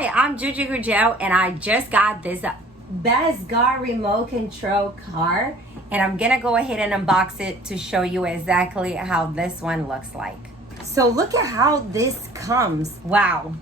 Hi, I'm Juju Gurgel, and I just got this BEZGAR remote control car, and I'm gonna go ahead and unbox it to show you exactly how this one looks like. So look at how this comes. Wow,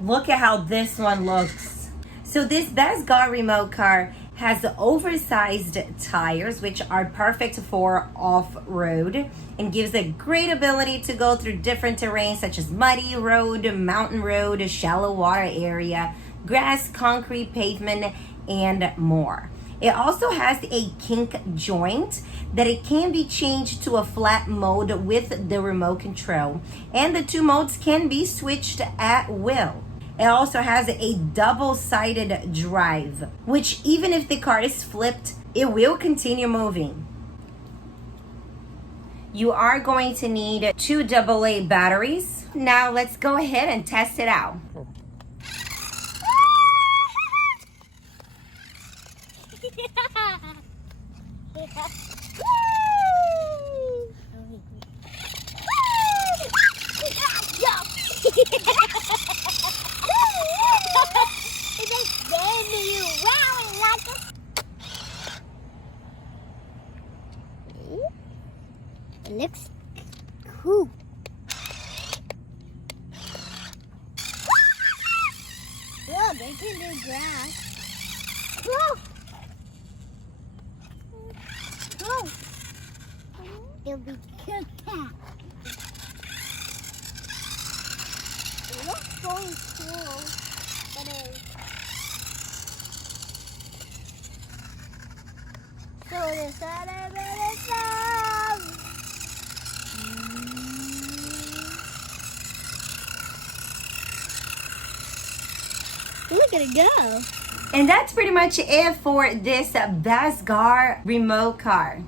look at how this one looks. So this BEZGAR remote car has the oversized tires, which are perfect for off-road and gives a great ability to go through different terrains such as muddy road, mountain road, shallow water area, grass, concrete, pavement, and more. It also has a kink joint that it can be changed to a flat mode with the remote control, and the two modes can be switched at will. It also has a double-sided drive, which even if the car is flipped, it will continue moving. You are going to need 2 AA batteries. Now let's go ahead and test it out. It looks cool. Whoa, they can do grass. Whoa! Whoa! It'll be cooked out. It looks going cool, but so the side of it is down. Look at it go. And that's pretty much it for this BEZGAR remote car.